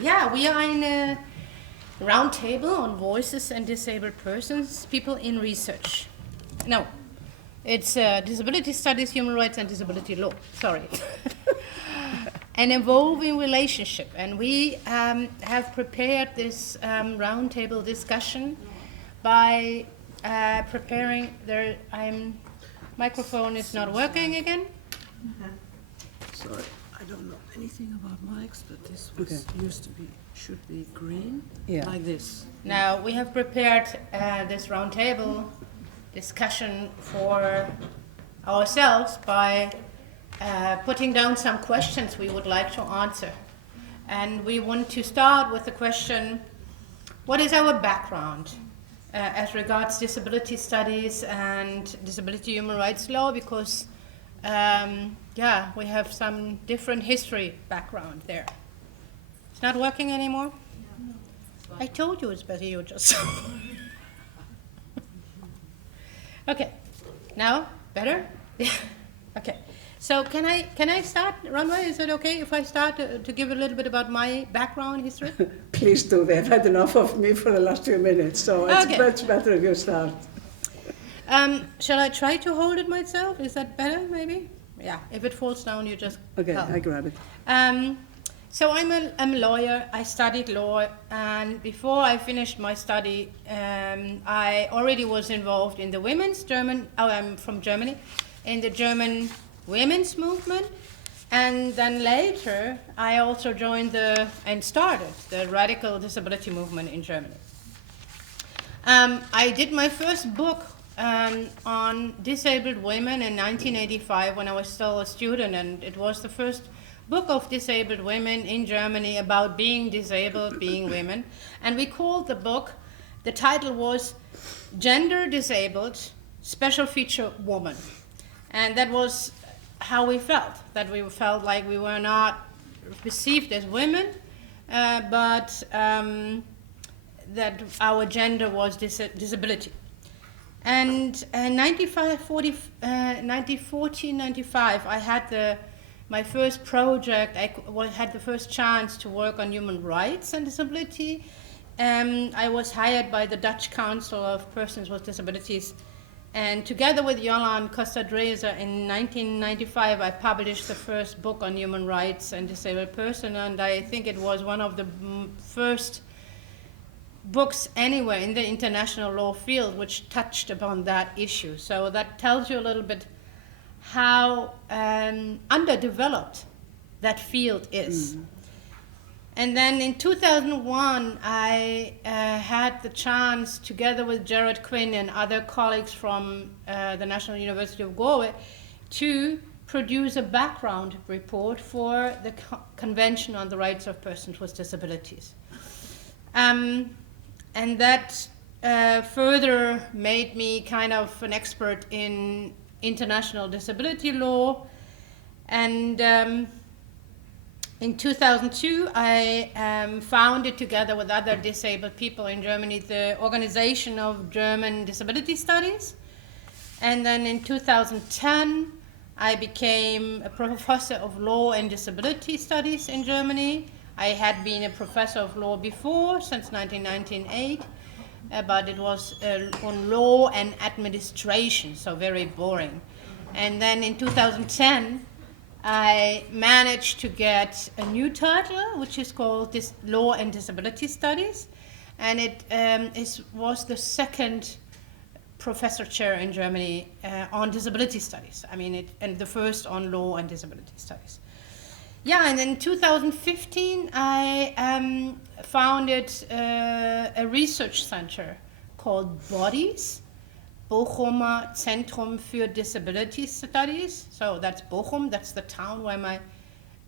Yeah, we are in a roundtable on voices and disabled persons, people in research. No, it's disability studies, human rights, and disability law. Sorry. An evolving relationship. And we have prepared this roundtable discussion by preparing their microphone is not working again. Sorry, I don't know anything about mics, but this was used to be, should be green, like this. Now, we have prepared this roundtable discussion for ourselves by putting down some questions we would like to answer. And we want to start with the question, what is our background as regards disability studies and disability human rights law? Because we have some different history background there. It's not working anymore? No. I told you it's better you just... Okay, now, better? Okay, so can I start, Rannveig? Is it okay if I start to give a little bit about my background history? Please do. They've had enough of me for the last 2 minutes, so it's much better if you start. Shall I try to hold it myself? Is that better, maybe? Yeah, if it falls down, you just Okay, help. I grab it. So I'm a lawyer. I studied law, and before I finished my study, I already was involved in the I'm from Germany, in the German women's movement, and then later I also joined and started the radical disability movement in Germany. I did my first book on disabled women in 1985 when I was still a student, and it was the first book of disabled women in Germany about being disabled, being women. And we called the book, the title was Gender Disabled, Special Feature Woman. And that was how we felt, that we felt like we were not perceived as women, but that our gender was disability. And in 1995, I had my first project. I had the first chance to work on human rights and disability. I was hired by the Dutch Council of Persons with Disabilities, and together with Jolan Theresia in 1995, I published the first book on human rights and disabled person, and I think it was one of the first books anywhere in the international law field which touched upon that issue. So that tells you a little bit how underdeveloped that field is. And then in 2001, I had the chance, together with Jared Quinn and other colleagues from the National University of Galway, to produce a background report for the Convention on the Rights of Persons with Disabilities. And that further made me kind of an expert in international disability law. And in 2002, I founded, together with other disabled people in Germany, the Organization of German Disability Studies. And then in 2010, I became a professor of law and disability studies in Germany. I had been a professor of law before, since 1998, but it was on law and administration, so very boring. And then in 2010, I managed to get a new title, which is called Law and Disability Studies, and it was the second professor chair in Germany on disability studies. And the first on law and disability studies. Yeah, and in 2015, I founded a research center called Bodies, Bochumer Zentrum für Disability Studies. So that's Bochum, that's the town where my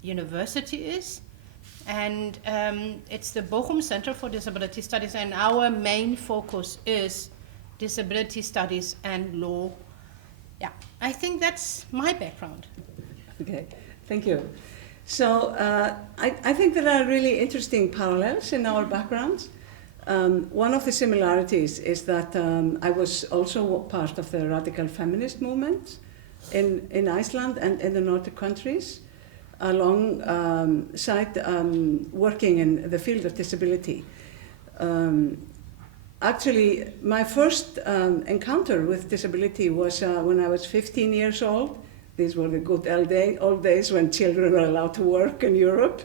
university is. And it's the Bochum Center for Disability Studies, and our main focus is disability studies and law. Yeah, I think that's my background. Okay, thank you. So I think there are really interesting parallels in our backgrounds. One of the similarities is that I was also part of the radical feminist movement in Iceland and in the Nordic countries. alongside working in the field of disability. Actually, my first encounter with disability was when I was 15 years old. These were the good old days when children were allowed to work in Europe.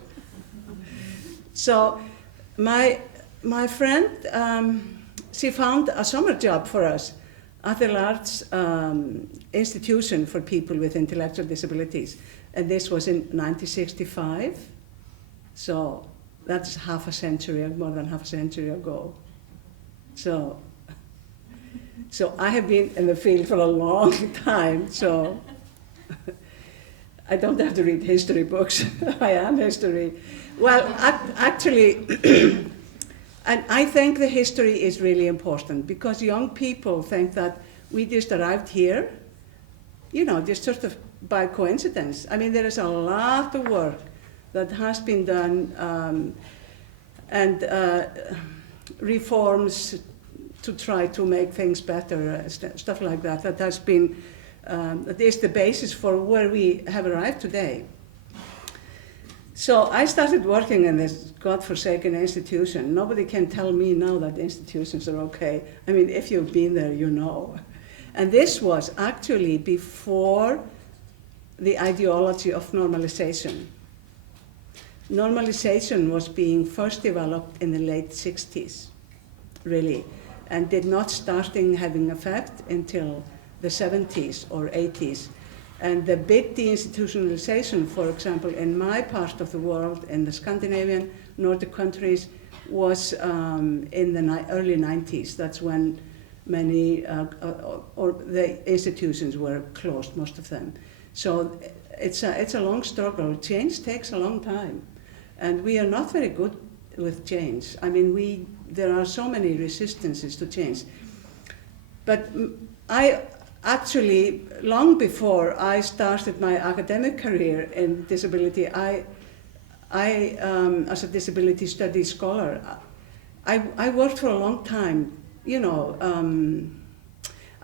So my friend, she found a summer job for us at a large institution for people with intellectual disabilities. And this was in 1965. So that's more than half a century ago. So I have been in the field for a long time, so I don't have to read history books. I am history. Well, actually, and I think the history is really important because young people think that we just arrived here, just sort of by coincidence. I mean, there is a lot of work that has been done and reforms to try to make things better, stuff like that, that has been, that is the basis for where we have arrived today. So I started working in this godforsaken institution. Nobody can tell me now that institutions are okay. I mean, if you've been there, you know. And this was actually before the ideology of normalization. Normalization was being first developed in the late 60s, really, and did not starting having effect until the 70s or 80s. And the big deinstitutionalization, for example, in my part of the world, in the Scandinavian Nordic countries, was in the early 90s. That's when many, or the institutions were closed, most of them. So it's a long struggle. Change takes a long time. And we are not very good with change. I mean, there are so many resistances to change. But I actually, long before I started my academic career in disability, I as a disability studies scholar, I worked for a long time,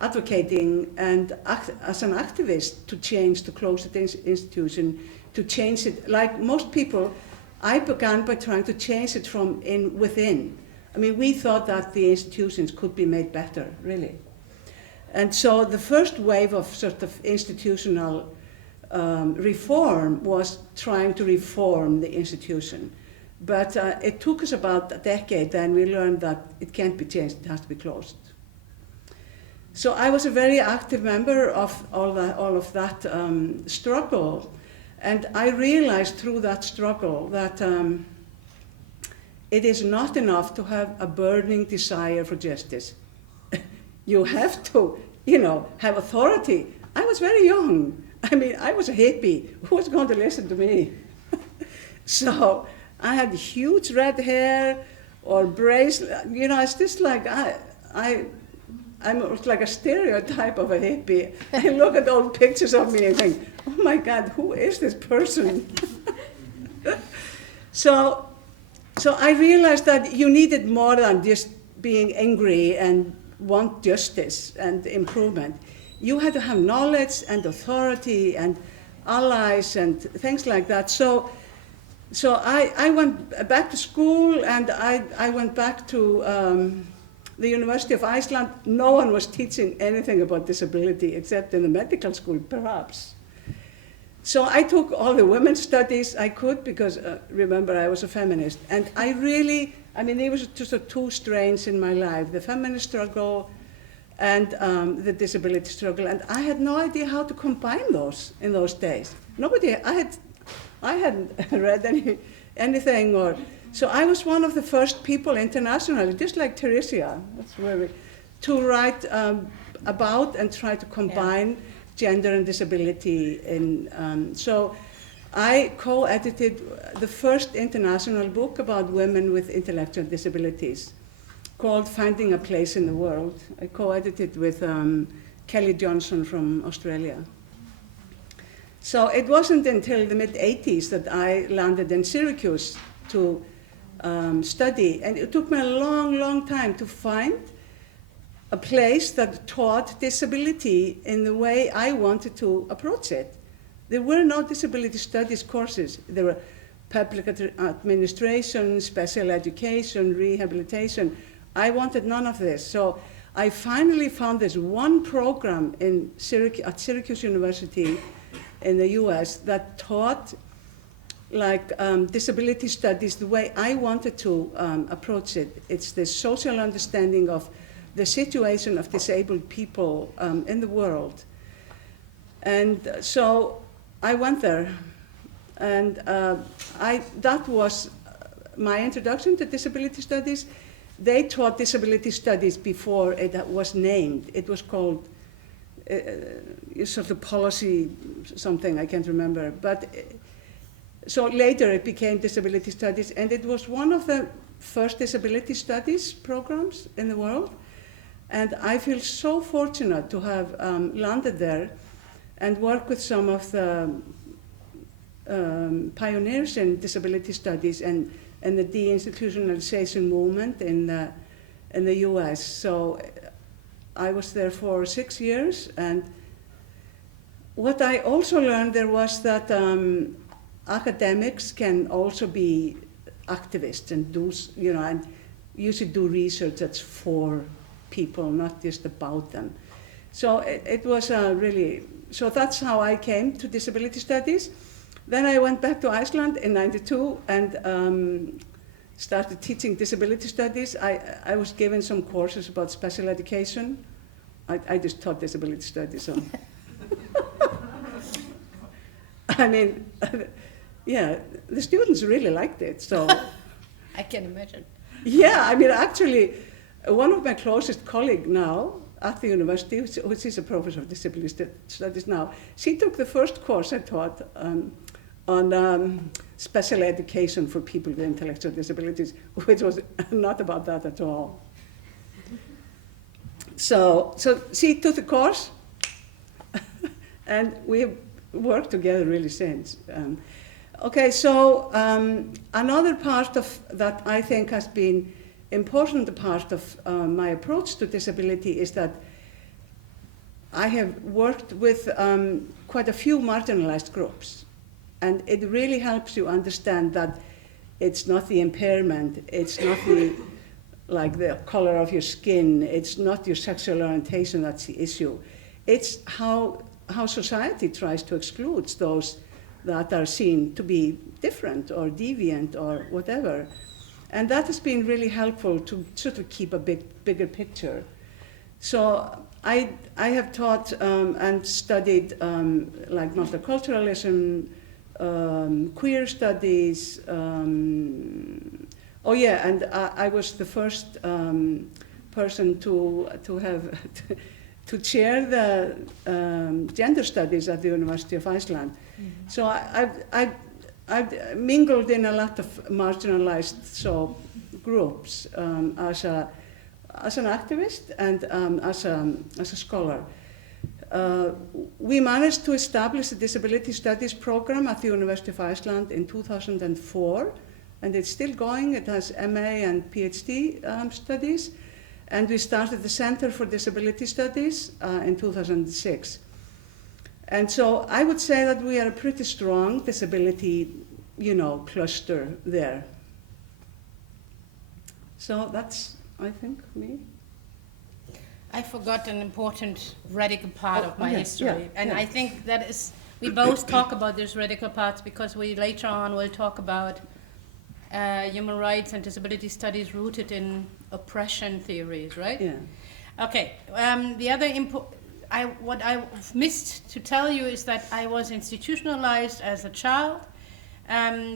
advocating and as an activist to change, to close the institution, to change it. Like most people, I began by trying to change it from within. I mean, we thought that the institutions could be made better, really. And so the first wave of sort of institutional reform was trying to reform the institution. But it took us about a decade, then we learned that it can't be changed, it has to be closed. So I was a very active member of all of that struggle. And I realized through that struggle that it is not enough to have a burning desire for justice. You have to, have authority. I was very young. I mean, I was a hippie. Who was going to listen to me? So I had huge red hair or bracelet. It's just like I'm like a stereotype of a hippie. I look at old pictures of me and think, oh my God, who is this person? So I realized that you needed more than just being angry and want justice and improvement. You had to have knowledge and authority and allies and things like that. So I went back to school and I went back to the University of Iceland. No one was teaching anything about disability except in the medical school, perhaps. So I took all the women's studies I could because, remember, I was a feminist. And there was just two strains in my life, the feminist struggle and the disability struggle. And I had no idea how to combine those in those days. I hadn't read anything so I was one of the first people internationally, just like Theresia, to write about and try to combine gender and disability. So I co-edited the first international book about women with intellectual disabilities called Finding a Place in the World. I co-edited with Kelly Johnson from Australia. So it wasn't until the mid-'80s that I landed in Syracuse to study, and it took me a long, long time to find a place that taught disability in the way I wanted to approach it. there were no disability studies courses. There were public administration, special education, rehabilitation. I wanted none of this. So I finally found this one program at Syracuse University in the US that taught disability studies the way I wanted to approach it. It's the social understanding of the situation of disabled people in the world. And so I went there, and that was my introduction to disability studies. They taught disability studies before it was named. It was called sort of policy something, I can't remember. But so later it became disability studies, and it was one of the first disability studies programs in the world. And I feel so fortunate to have landed there and work with some of the pioneers in disability studies and the deinstitutionalization movement in the US. So I was there for 6 years, and what I also learned there was that academics can also be activists and do, and you should do research that's for people, not just about them. So it was really, so that's how I came to disability studies. Then I went back to Iceland in '92 and started teaching disability studies. I was given some courses about special education. I just taught disability studies. So. I mean, yeah, the students really liked it. So I can imagine. Yeah, I mean, actually, one of my closest colleagues now at the university, which is a professor of disability studies now, she took the first course I taught on special education for people with intellectual disabilities, which was not about that at all. So she took the course, and we worked together really since. Okay, so another part of that I think has been important part of my approach to disability is that I have worked with quite a few marginalized groups, and it really helps you understand that it's not the impairment, it's not the color of your skin, it's not your sexual orientation that's the issue. It's how society tries to exclude those that are seen to be different or deviant or whatever. And that has been really helpful to sort of keep a bigger picture. So I have taught and studied like multiculturalism, queer studies. Oh yeah, and I was the first person to have to chair the gender studies at the University of Iceland. Mm-hmm. So I've mingled in a lot of marginalized groups as an activist and as a scholar. We managed to establish a disability studies program at the University of Iceland in 2004, and it's still going. It has MA and PhD studies, and we started the Center for Disability Studies in 2006. And so I would say that we are a pretty strong disability, cluster there. So that's, I think, me. I forgot an important radical part of my history. And I think that is, we both talk about these radical parts because we later on will talk about human rights and disability studies rooted in oppression theories, right? Yeah. Okay. The other what I missed to tell you is that I was institutionalized as a child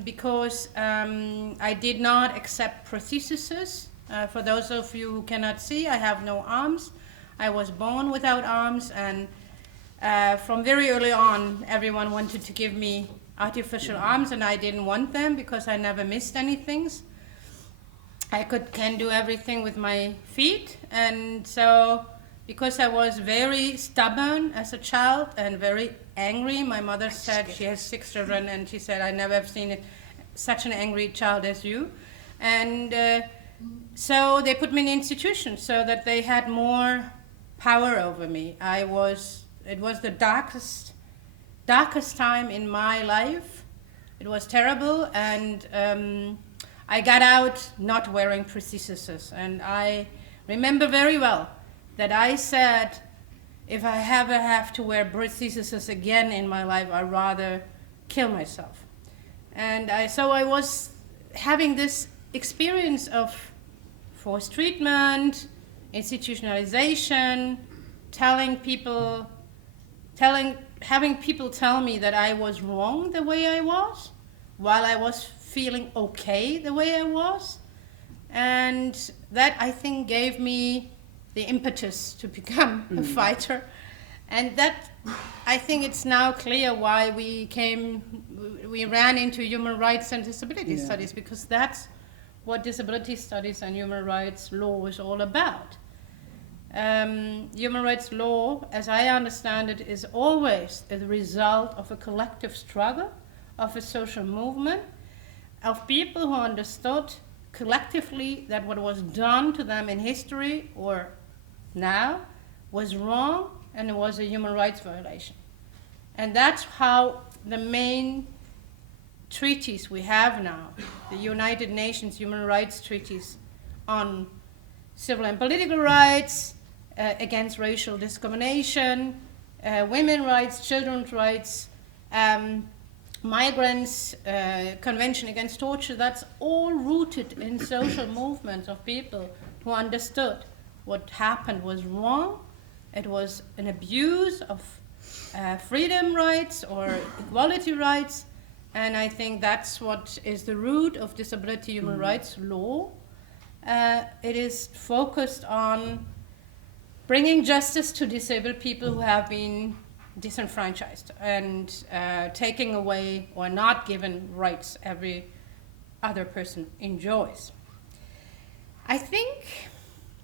because I did not accept prostheses. For those of you who cannot see, I have no arms. I was born without arms, and from very early on, everyone wanted to give me artificial arms, and I didn't want them because I never missed anything. I can do everything with my feet, and so because I was very stubborn as a child and very angry, my mother said, she has 6 children, and she said, I never have seen such an angry child as you. And so they put me in an institution so that they had more power over me. It was the darkest darkest time in my life. It was terrible, and I got out not wearing prostheses. And I remember very well that I said, if I ever have to wear prostheses again in my life, I'd rather kill myself. And so I was having this experience of forced treatment, institutionalization, having people tell me that I was wrong the way I was, while I was feeling okay the way I was. And that, I think, gave me the impetus to become a fighter. And that, I think it's now clear why we ran into human rights and disability studies, because that's what disability studies and human rights law is all about. Human rights law, as I understand it, is always the result of a collective struggle, of a social movement, of people who understood collectively that what was done to them in history or now was wrong and it was a human rights violation. And that's how the main treaties we have now, the United Nations human rights treaties on civil and political rights, against racial discrimination, women's rights, children's rights, migrants, Convention Against Torture, that's all rooted in social movements of people who understood what happened was wrong. It was an abuse of freedom rights or equality rights, and I think that's what is the root of disability human rights law. It is focused on bringing justice to disabled people who have been disenfranchised and taking away or not given rights every other person enjoys. I think,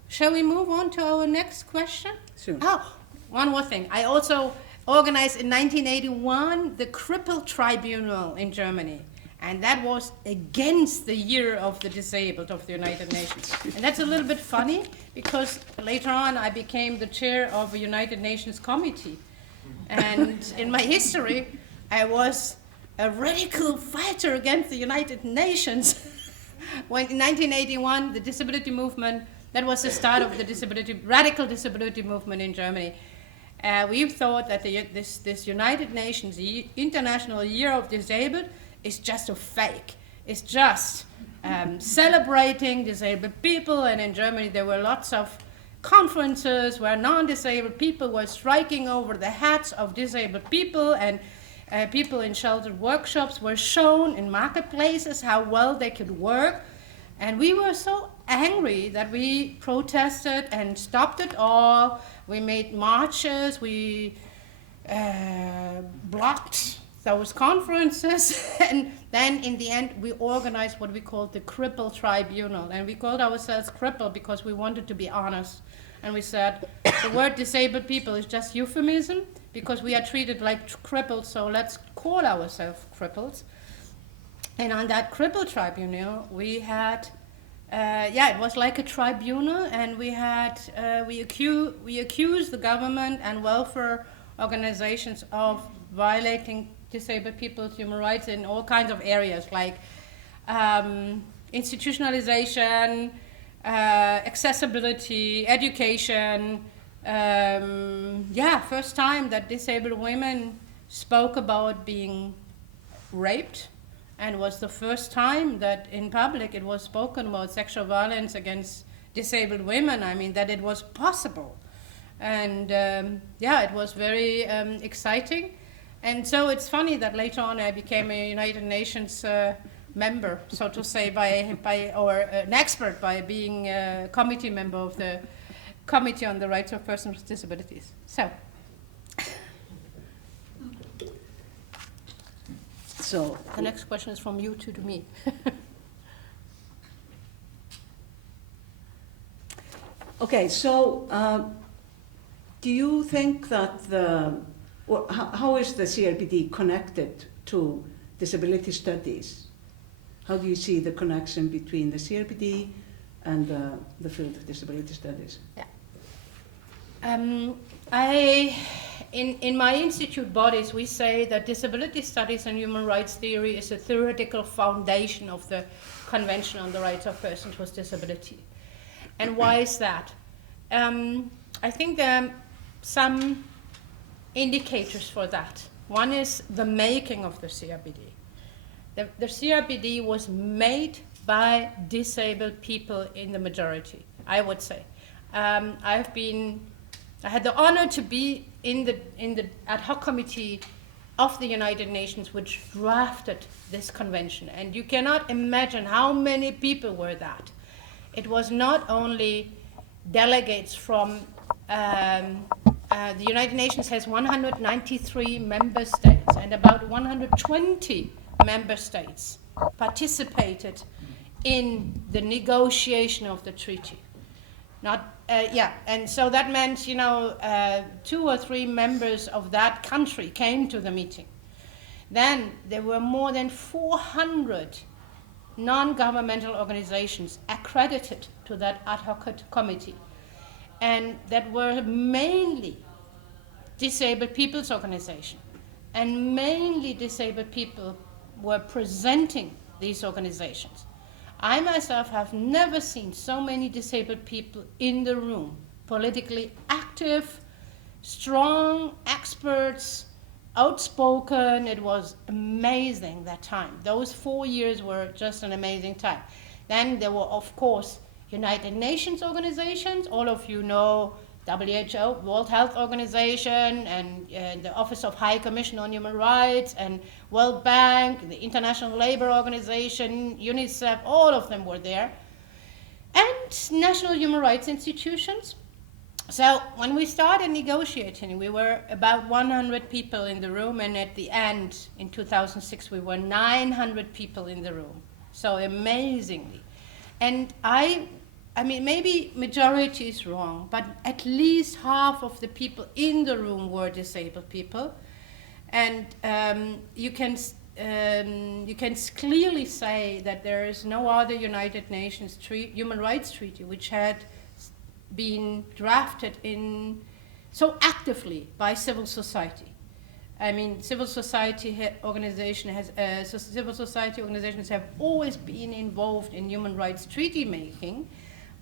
shall we move on to our next question? Sure. Oh, one more thing. I also organized in 1981 the Crippled Tribunal in Germany. And that was against the Year of the Disabled of the United Nations. And that's a little bit funny, because later on I became the chair of a United Nations committee. And in my history, I was a radical fighter against the United Nations. When in 1981, the disability movement, that was the start of the radical disability movement in Germany. We thought that this United Nations International Year of Disabled is just a fake. It's just celebrating disabled people, and in Germany there were lots of conferences where non-disabled people were striking over the heads of disabled people, and people in sheltered workshops were shown in marketplaces how well they could work. And we were so angry that we protested and stopped it all. We made marches, we blocked those conferences, and then in the end we organized what we called the Crippled Tribunal, and we called ourselves crippled because we wanted to be honest. And we said the word disabled people is just euphemism because we are treated like crippled, so let's call ourselves crippled. And on that Crippled Tribunal we had it was like a tribunal, and we accused the government and welfare organizations of violating disabled people's human rights in all kinds of areas, like institutionalization, accessibility, education. First time that disabled women spoke about being raped, and was the first time that in public it was spoken about sexual violence against disabled women. I mean, that it was possible. And it was very exciting. And so it's funny that later on I became a United Nations member, so to say, or an expert by being a committee member of the Committee on the Rights of Persons with Disabilities. So the next question is from you to me. Okay, so do you think that how is the CRPD connected to disability studies? How do you see the connection between the CRPD and the field of disability studies? Yeah. I in my institute bodies, we say that disability studies and human rights theory is a theoretical foundation of the Convention on the Rights of Persons with Disability. And why is that? I think there are some indicators for that. One is the making of the CRPD. The CRPD was made by disabled people in the majority, I would say. I had the honor to be in the ad hoc committee of the United Nations which drafted this convention, and you cannot imagine how many people were that. It was not only delegates from the United Nations has 193 member states, and about 120 member states participated in the negotiation of the treaty. And so that meant, 2 or 3 members of that country came to the meeting. Then there were more than 400 non-governmental organizations accredited to that ad hoc committee, and that were mainly disabled people's organizations, and mainly disabled people were presenting these organizations. I myself have never seen so many disabled people in the room, politically active, strong, experts, outspoken. It was amazing that time. Those 4 years were just an amazing time. Then there were, of course, United Nations organizations. All of you know WHO, World Health Organization, and the Office of High Commission on Human Rights, and World Bank, the International Labour Organization, UNICEF, all of them were there. And national human rights institutions. So when we started negotiating, we were about 100 people in the room, and at the end, in 2006, we were 900 people in the room. So amazingly. And I mean, maybe majority is wrong, but at least half of the people in the room were disabled people. And you can clearly say that there is no other United Nations human rights treaty which had been drafted in so actively by civil society. I mean, civil society organizations have always been involved in human rights treaty making,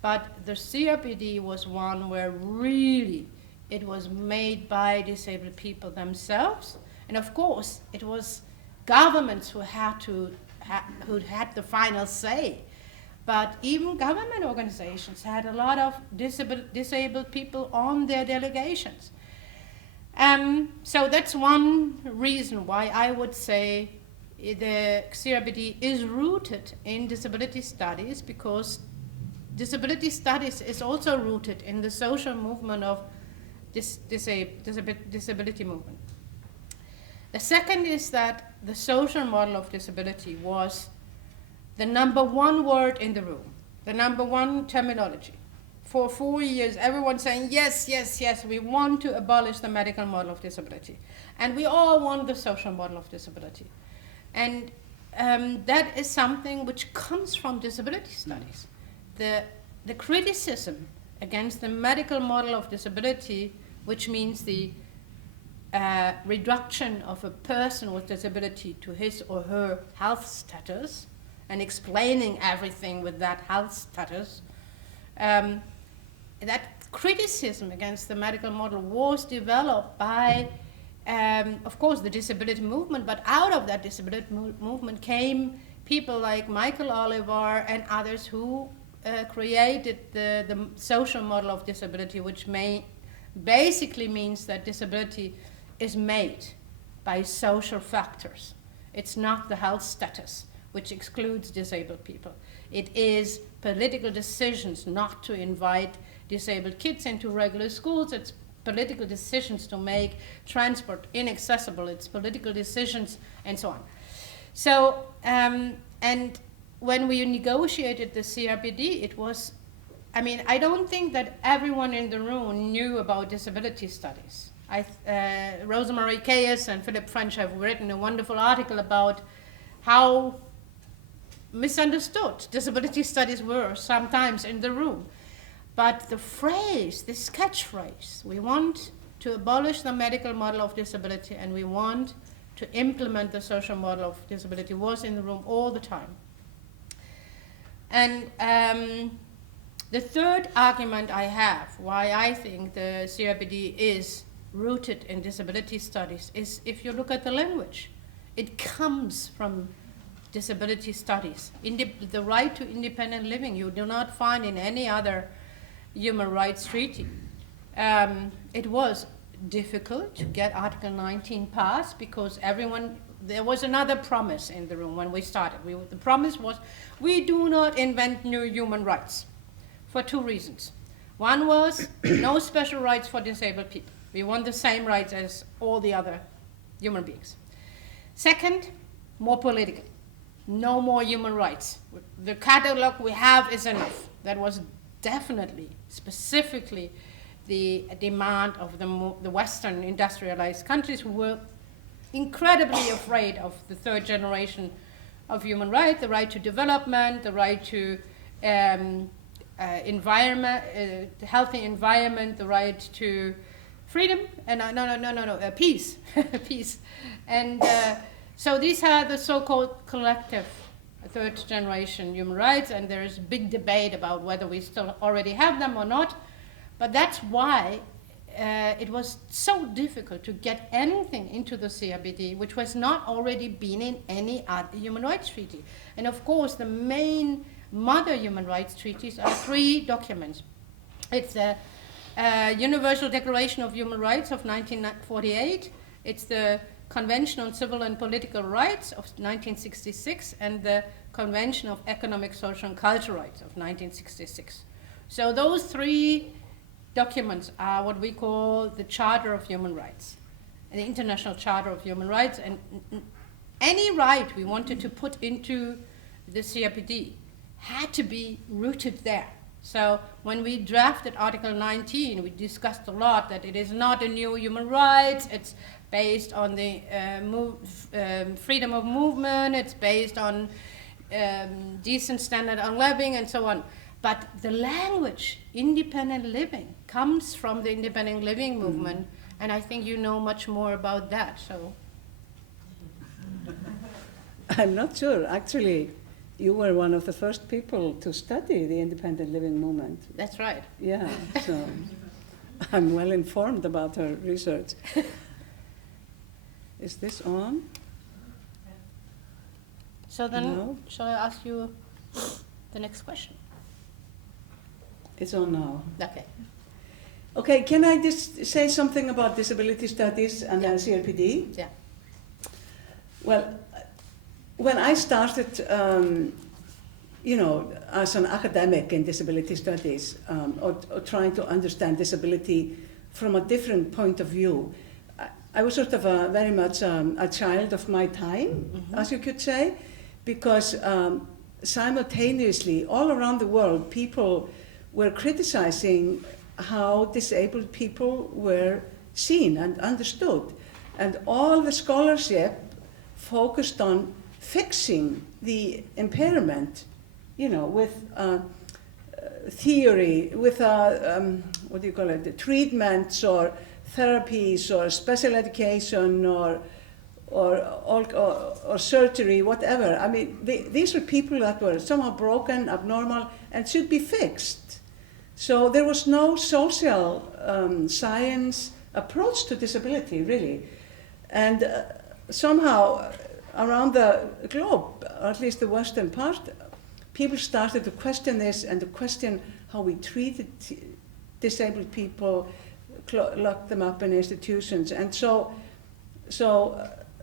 but the CRPD was one where really it was made by disabled people themselves, and of course it was governments who had the final say. But even government organizations had a lot of disabled people on their delegations. So that's one reason why I would say the CRPD is rooted in disability studies, because disability studies is also rooted in the social movement of disability movement. The second is that the social model of disability was the number one word in the room, the number one terminology. For 4 years, everyone saying, yes, yes, yes, we want to abolish the medical model of disability. And we all want the social model of disability. And that is something which comes from disability studies. The criticism against the medical model of disability, which means the reduction of a person with disability to his or her health status, and explaining everything with that health status, that criticism against the medical model was developed by, of course, the disability movement, but out of that disability movement came people like Michael Oliver and others who created the social model of disability, which basically means that disability is made by social factors. It's not the health status, which excludes disabled people. It is political decisions not to invite disabled kids into regular schools. It's political decisions to make transport inaccessible. It's political decisions and so on. So, and when we negotiated the CRPD, it was, I mean, I don't think that everyone in the room knew about disability studies. Rosemarie Cayes and Philip French have written a wonderful article about how misunderstood disability studies were sometimes in the room. But the phrase, this catchphrase, we want to abolish the medical model of disability, and we want to implement the social model of disability, was in the room all the time. And the third argument I have why I think the CRPD is rooted in disability studies is if you look at the language. It comes from disability studies. The right to independent living you do not find in any other human rights treaty. It was difficult to get Article 19 passed because there was another promise in the room when we started. The promise was, we do not invent new human rights for two reasons. One was no special rights for disabled people. We want the same rights as all the other human beings. Second, more political. No more human rights. The catalog we have is enough. That was definitely, specifically, the demand of the Western industrialized countries who were incredibly afraid of the third generation of human rights, the right to development, the right to environment, healthy environment, the right to freedom, and peace, peace. And so these are the so-called collective third generation human rights, and there is a big debate about whether we still already have them or not. But that's why it was so difficult to get anything into the CRPD which was not already been in any other human rights treaty. And of course, the main mother human rights treaties are three documents. It's the Universal Declaration of Human Rights of 1948. It's the Convention on Civil and Political Rights of 1966, and the Convention of Economic, Social, and Cultural Rights of 1966. So those three documents are what we call the Charter of Human Rights, the International Charter of Human Rights, and any right we wanted to put into the CRPD had to be rooted there. So when we drafted Article 19, we discussed a lot that it is not a new human rights, it's based on the freedom of movement, it's based on decent standard of living, and so on. But the language, independent living, comes from the independent living movement, and I think you know much more about that. So I'm not sure. Actually, you were one of the first people to study the independent living movement. That's right. Yeah, so I'm well informed about her research. Is this on? So then, No? shall I ask you the next question? It's on now. Okay. Okay, can I just say something about disability studies and then CRPD? Yeah. Well, when I started, as an academic in disability studies, or trying to understand disability from a different point of view, I was sort of very much a child of my time, as you could say, because simultaneously, all around the world, people were criticizing how disabled people were seen and understood. And all the scholarship focused on fixing the impairment, with theory, with the treatments or therapies or special education or surgery, whatever. I mean, these were people that were somehow broken, abnormal, and should be fixed. So there was no social science approach to disability, really. And somehow around the globe, or at least the western part, people started to question this and to question how we treated disabled people, locked them up in institutions. And so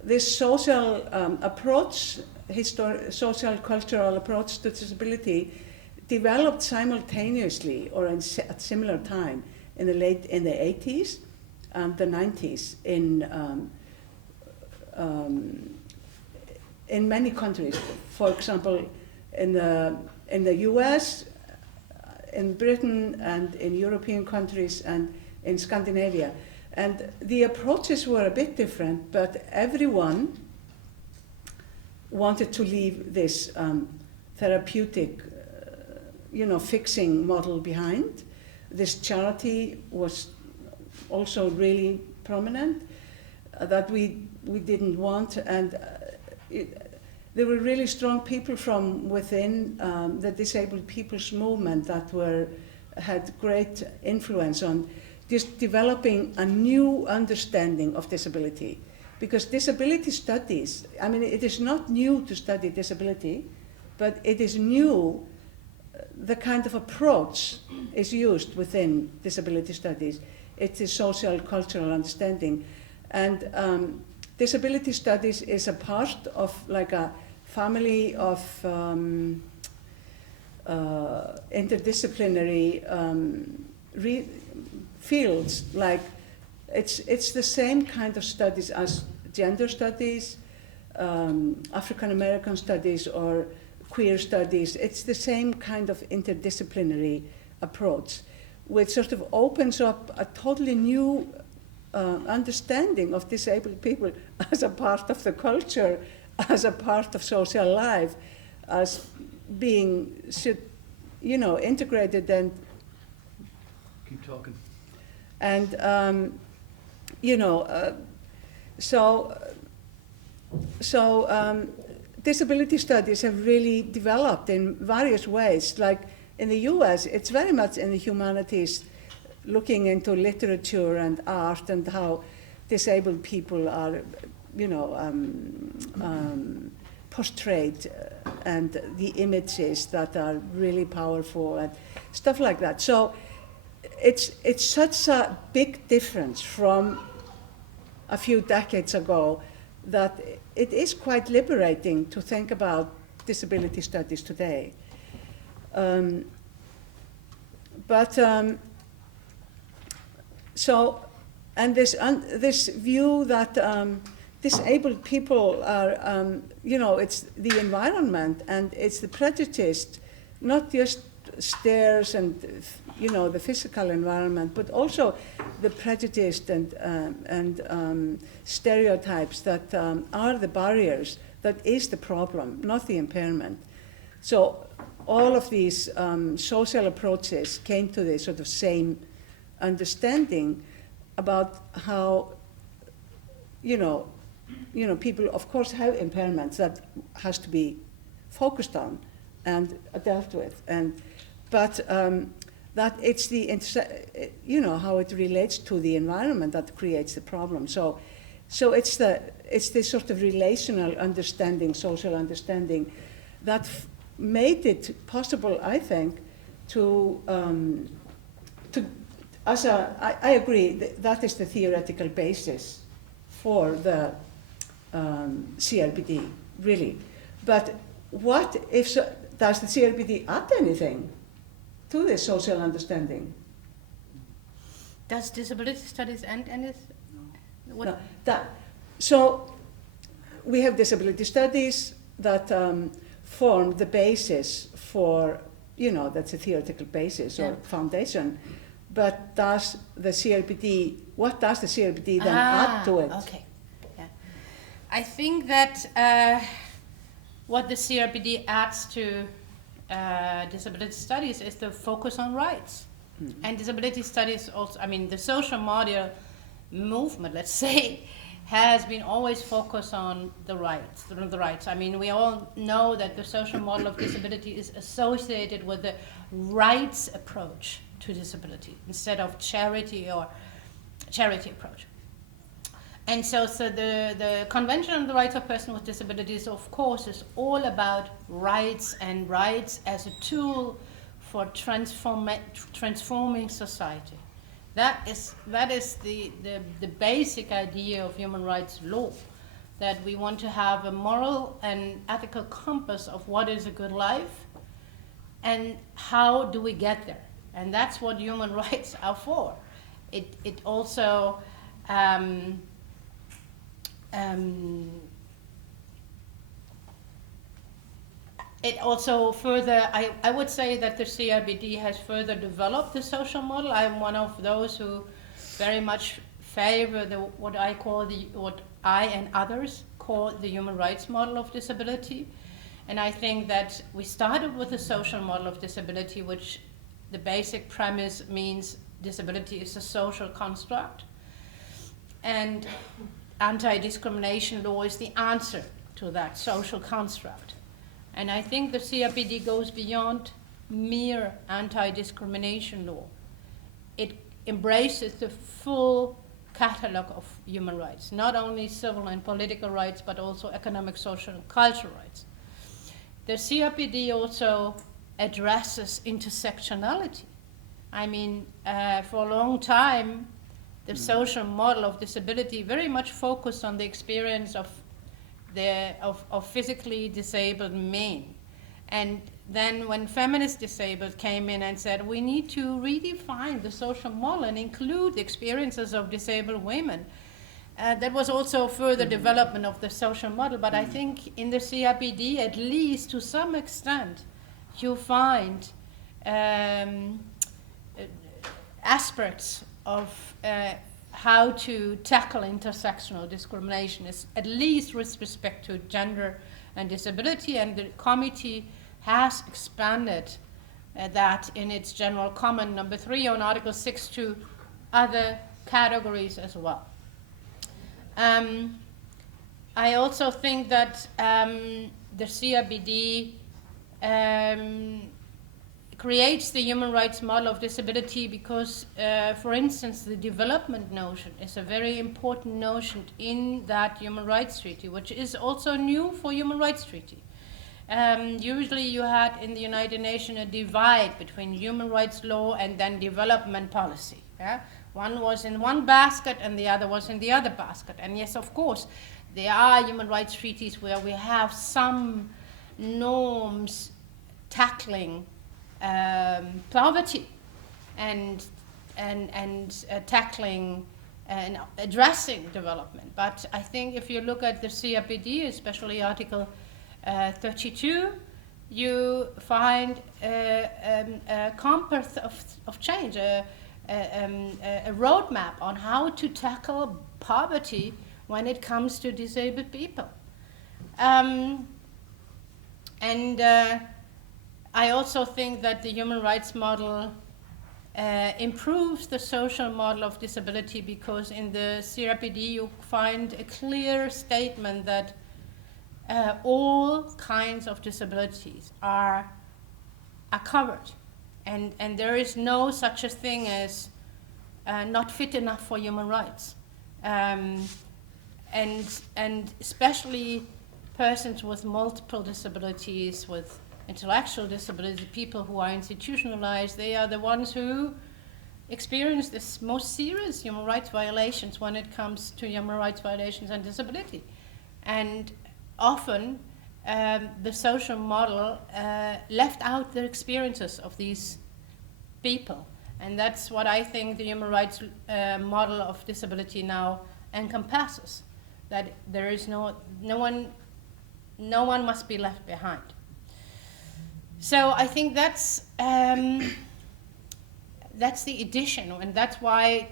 this social approach, social cultural approach to disability developed simultaneously or at similar time in the 80s and the 90s in many countries. For example, in the US, in Britain, and in European countries, and in Scandinavia. And the approaches were a bit different, but everyone wanted to leave this therapeutic, fixing model behind. This charity was also really prominent that we didn't want, and there were really strong people from within the disabled people's movement that had great influence on just developing a new understanding of disability. Because disability studies, I mean, it is not new to study disability, but it is new, the kind of approach is used within disability studies. It is social, cultural understanding. And disability studies is a part of like a family of interdisciplinary fields. Like it's the same kind of studies as gender studies, African American studies, or queer studies. It's the same kind of interdisciplinary approach, which sort of opens up a totally new understanding of disabled people as a part of the culture, as a part of social life, as being, integrated and... Keep talking. And, disability studies have really developed in various ways. Like in the US, it's very much in the humanities, looking into literature and art and how disabled people are, portrayed, and the images that are really powerful and stuff like that. So it's such a big difference from a few decades ago that it is quite liberating to think about disability studies today. This view that disabled people are, it's the environment and it's the prejudice, not just stairs and the physical environment, but also the prejudice and stereotypes that are the barriers, that is the problem, not the impairment. So all of these social approaches came to this sort of same understanding about how, people of course have impairments that has to be focused on and dealt with, but that it's how it relates to the environment that creates the problem. So it's this sort of relational understanding, social understanding, that made it possible, I think, I agree that is the theoretical basis for the CRPD, really. But what if does the CRPD add anything to this social understanding? Does disability studies end anything? No, so we have disability studies that form the basis for, that's a theoretical basis or foundation. But does the CRPD, what does the CRPD then add to it? Okay. Yeah. I think that what the CRPD adds to disability studies is the focus on rights. Mm-hmm. And disability studies also, the social model movement, let's say, has been always focused on the rights. We all know that the social model of disability is associated with the rights approach to disability instead of charity approach. And so the Convention on the Rights of Persons with Disabilities, of course, is all about rights, and rights as a tool for transforming society. That is the basic idea of human rights law, that we want to have a moral and ethical compass of what is a good life and how do we get there. And that's what human rights are for. It also further, I would say that the CRPD has further developed the social model. I'm one of those who very much favor what I and others call the human rights model of disability. And I think that we started with the social model of disability, which the basic premise means disability is a social construct, and anti-discrimination law is the answer to that social construct. And I think the CRPD goes beyond mere anti-discrimination law. It embraces the full catalog of human rights, not only civil and political rights, but also economic, social, and cultural rights. The CRPD also addresses intersectionality. I mean, for a long time, the social model of disability very much focused on the experience of physically disabled men. And then when feminist disabled came in and said, we need to redefine the social model and include the experiences of disabled women, that was also further development of the social model. But I think in the CRPD, at least to some extent, you find aspects of how to tackle intersectional discrimination, is at least with respect to gender and disability, and the committee has expanded that in its general comment number 3 on Article 6 to other categories as well. I also think that the CRPD creates the human rights model of disability because, for instance, the development notion is a very important notion in that human rights treaty, which is also new for human rights treaty. Usually you had in the United Nations a divide between human rights law and then development policy. Yeah? One was in one basket and the other was in the other basket. And yes, of course, there are human rights treaties where we have some norms tackling poverty and tackling and addressing development. But I think if you look at the CRPD, especially Article 32, you find a compass of change, a roadmap on how to tackle poverty when it comes to disabled people. I also think that the human rights model improves the social model of disability because in the CRPD you find a clear statement that all kinds of disabilities are covered, and there is no such a thing as not fit enough for human rights, and especially persons with multiple disabilities, with intellectual disability, people who are institutionalized, they are the ones who experience the most serious human rights violations when it comes to human rights violations and disability. And often the social model left out the experiences of these people. And that's what I think the human rights model of disability now encompasses, that there is no one must be left behind. So I think that's the addition, and that's why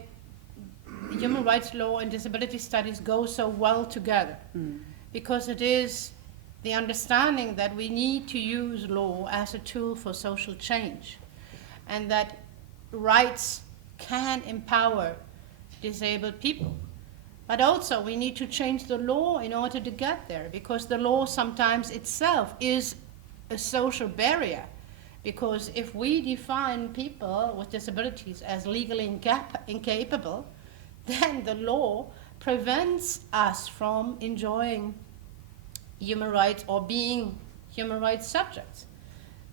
human rights law and disability studies go so well together, because it is the understanding that we need to use law as a tool for social change, and that rights can empower disabled people. But also we need to change the law in order to get there, because the law sometimes itself is a social barrier, because if we define people with disabilities as legally incapable, then the law prevents us from enjoying human rights or being human rights subjects.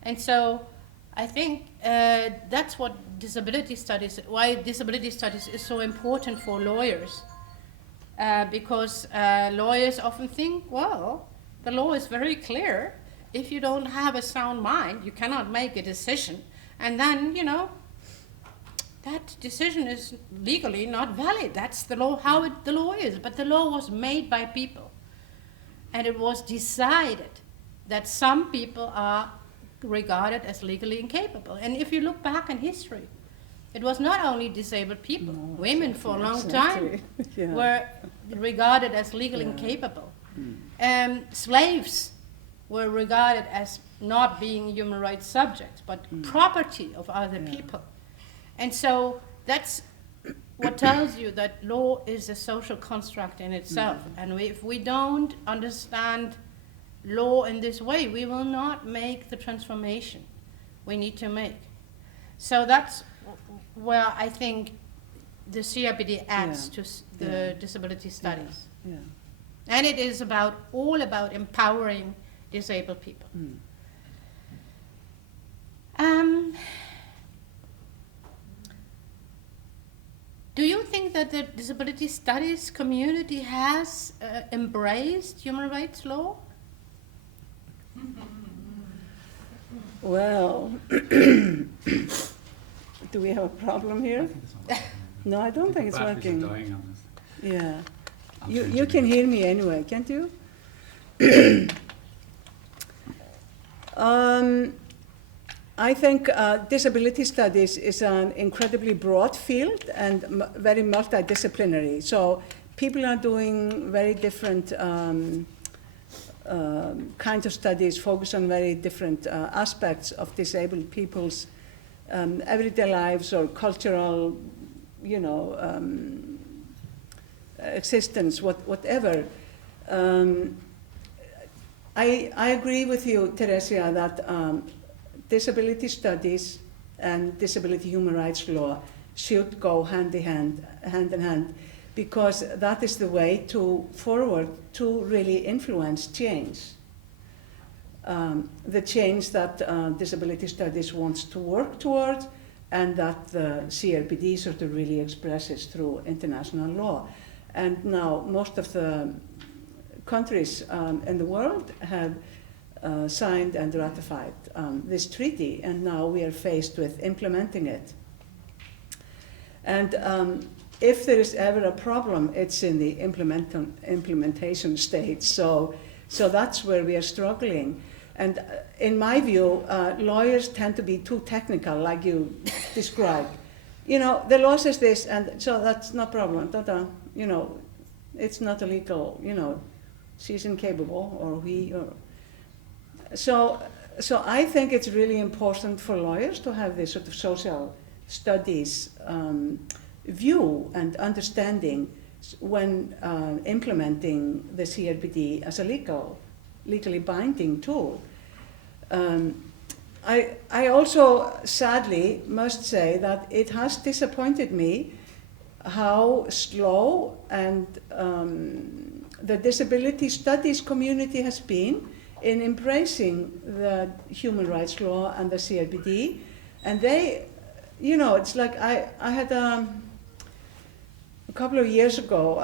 And so I think that's what why disability studies is so important for lawyers, because lawyers often think, well, the law is very clear. If you don't have a sound mind, you cannot make a decision. And then, that decision is legally not valid. That's the law, how the law is. But the law was made by people. And it was decided that some people are regarded as legally incapable. And if you look back in history, it was not only disabled people. Women for a long time were regarded as legally incapable. Slaves were regarded as not being human rights subjects, but property of other people. And so that's what tells you that law is a social construct in itself. And if we don't understand law in this way, we will not make the transformation we need to make. So that's where I think the CRPD adds to the disability studies. Yeah. And it is all about empowering disabled people. Do you think that the disability studies community has embraced human rights law? Well, do we have a problem here? I think it's on. No, I don't think it's Batteries are working. dying on this. Yeah. I'm You changing can it. hear me anyway, can't you? I think disability studies is an incredibly broad field and very multidisciplinary. So people are doing very different kinds of studies, focus on very different aspects of disabled people's everyday lives or cultural, existence, whatever. I agree with you, Theresia, that disability studies and disability human rights law should go hand in hand, because that is the way forward to really influence change. The change that disability studies wants to work towards, and that the CRPD sort of really expresses through international law. And now most of the countries in the world have signed and ratified this treaty, and now we are faced with implementing it. And if there is ever a problem, it's in the implementation stage. So that's where we are struggling. And in my view, lawyers tend to be too technical, like you described. The law says this, and so that's no problem. It's not illegal. She's incapable, or he, or so I think it's really important for lawyers to have this sort of social studies view and understanding when implementing the CRPD as a legally binding tool. I also sadly must say that it has disappointed me how slow and the disability studies community has been in embracing the human rights law and the CRPD. And they, it's like I had a couple of years ago,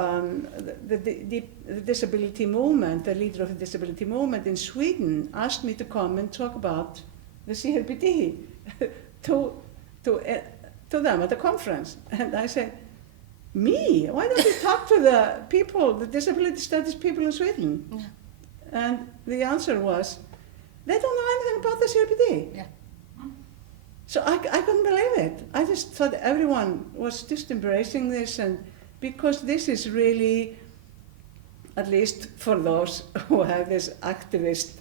the disability movement, the leader of the disability movement in Sweden asked me to come and talk about the CRPD to them at a conference. And I said, me? Why don't you talk to the people, the disability studies people in Sweden? Yeah. And the answer was, they don't know anything about the CRPD. Yeah. So I couldn't believe it. I just thought everyone was just embracing this, and because this is really, at least for those who have this activist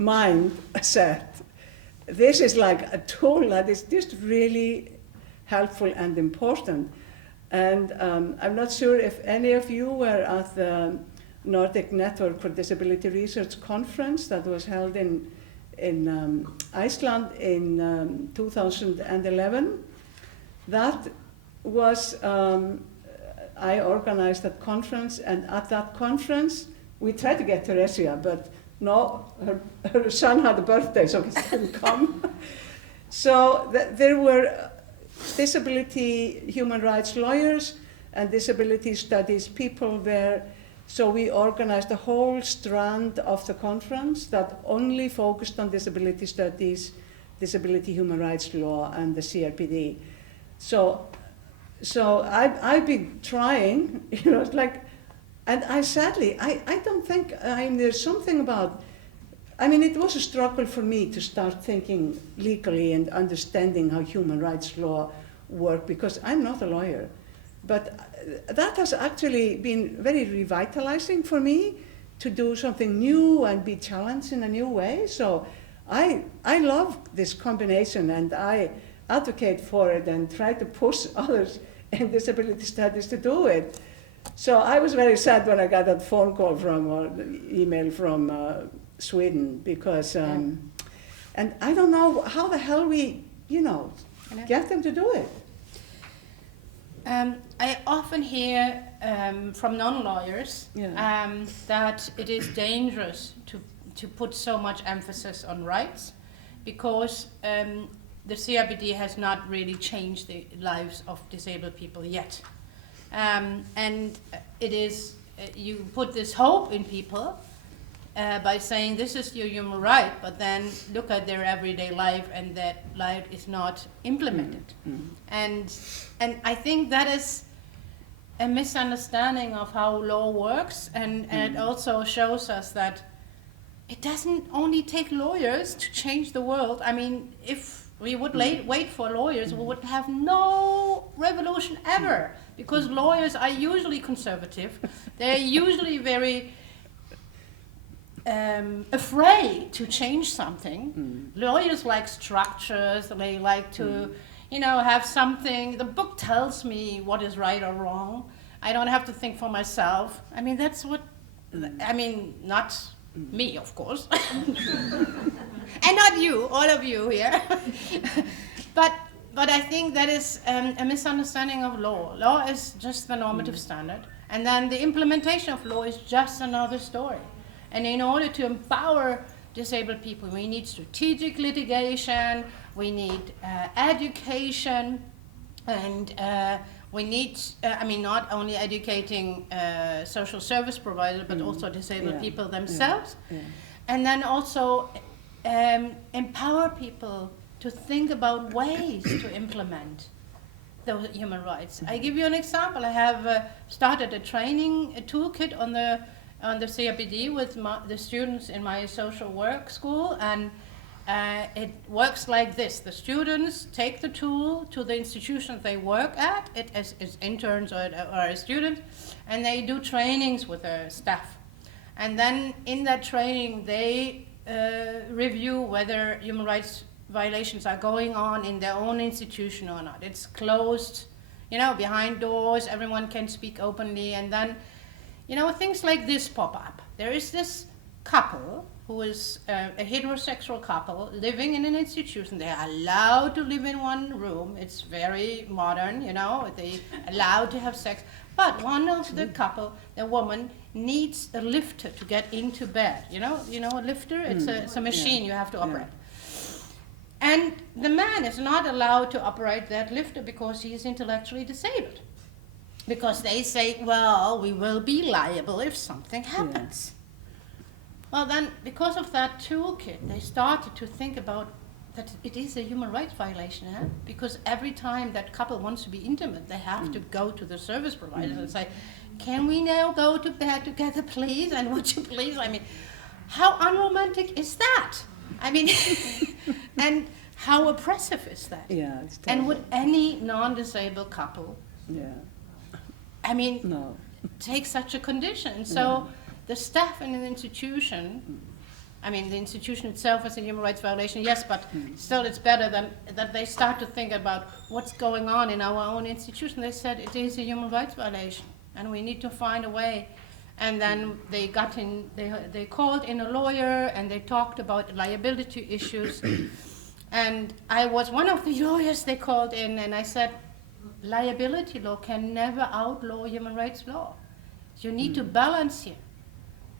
mindset, this is like a tool that is just really helpful and important. And I'm not sure if any of you were at the Nordic Network for Disability Research conference that was held in Iceland in 2011. That was, I organized that conference, and at that conference, we tried to get Theresia, but no, her son had a birthday, so he couldn't come. So there were disability human rights lawyers and disability studies people there. So we organized a whole strand of the conference that only focused on disability studies, disability human rights law, and the CRPD. So I've been trying, it's like, and I don't think, there's something about, it was a struggle for me to start thinking legally and understanding how human rights law work, because I'm not a lawyer. But that has actually been very revitalizing for me to do something new and be challenged in a new way. So I love this combination, and I advocate for it and try to push others in disability studies to do it. So I was very sad when I got that phone call from, or email from Sweden, because, and I don't know how the hell we, get them to do it. I often hear from non-lawyers that it is dangerous to put so much emphasis on rights, because the CRPD has not really changed the lives of disabled people yet. And it is, you put this hope in people by saying this is your human right, but then look at their everyday life, and that life is not implemented. And I think that is a misunderstanding of how law works, and it also shows us that it doesn't only take lawyers to change the world. I mean, if we would wait for lawyers, we would have no revolution ever, because lawyers are usually conservative. They're usually very afraid to change something. Lawyers like structures, they like to have something. The book tells me what is right or wrong. I don't have to think for myself. I mean, that's what, not me, of course. And not you, all of you here. But I think that is a misunderstanding of law. Law is just the normative standard. And then the implementation of law is just another story. And in order to empower disabled people, we need strategic litigation, we need education, and we need, not only educating social service providers, but also disabled people themselves. And then also empower people to think about ways to implement those human rights. I give you an example. I have started a toolkit on the CRPD with the students in my social work school, and it works like this. The students take the tool to the institution they work at, as interns or a student, and they do trainings with their staff. And then in that training, they review whether human rights violations are going on in their own institution or not. It's closed, behind doors, everyone can speak openly, and then things like this pop up. There is this couple who is a heterosexual couple living in an institution. They are allowed to live in one room. It's very modern, they allowed to have sex. But one of the couple, the woman, needs a lifter to get into bed. You know a lifter? It's a machine you have to operate. And the man is not allowed to operate that lifter because he is intellectually disabled. Because they say, well, we will be liable if something happens. Well, then, because of that toolkit, they started to think about that it is a human rights violation, because every time that couple wants to be intimate, they have to go to the service provider and say, can we now go to bed together, please? And would you please? I mean, how unromantic is that? I mean, and how oppressive is that? Yeah, it's terrible. And would any non-disabled couple take such a condition? So the staff in an institution, the institution itself is a human rights violation, yes, but still it's better than that they start to think about what's going on in our own institution. They said it is a human rights violation, and we need to find a way. And then they they called in a lawyer, and they talked about liability issues. And I was one of the lawyers they called in, and I said, liability law can never outlaw human rights law. You need to balance here.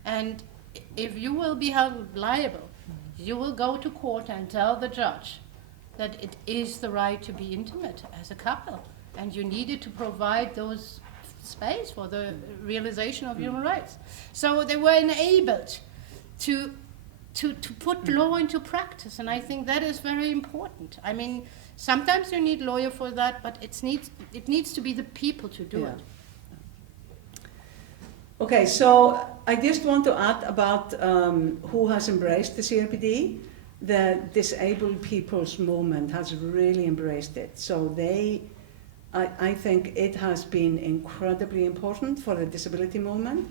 And if you will be held liable, you will go to court and tell the judge that it is the right to be intimate as a couple, and you needed to provide those space for the realization of human rights. So they were enabled to put law into practice, and I think that is very important. I mean, sometimes you need lawyer for that, but it needs to be the people to do it. Okay, so I just want to add about who has embraced the CRPD. The disabled people's movement has really embraced it. So I think it has been incredibly important for the disability movement,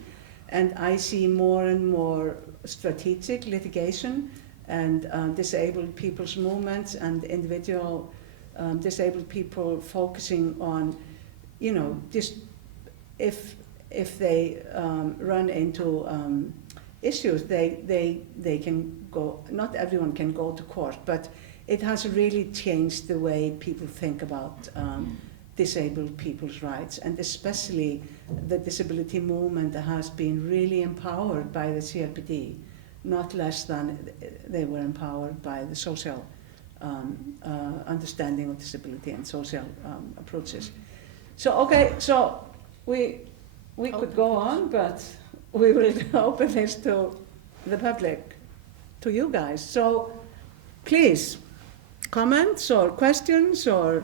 and I see more and more strategic litigation and disabled people's movements and individual disabled people focusing on, just if they run into issues, they can go. Not everyone can go to court, but it has really changed the way people think about disabled people's rights, and especially the disability movement has been really empowered by the CRPD, not less than they were empowered by the social understanding of disability and social approaches. So we could go on, but we will open this to the public, to you guys. So please, comments or questions, or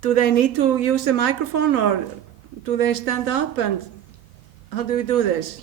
do they need to use the microphone, or do they stand up, and how do we do this?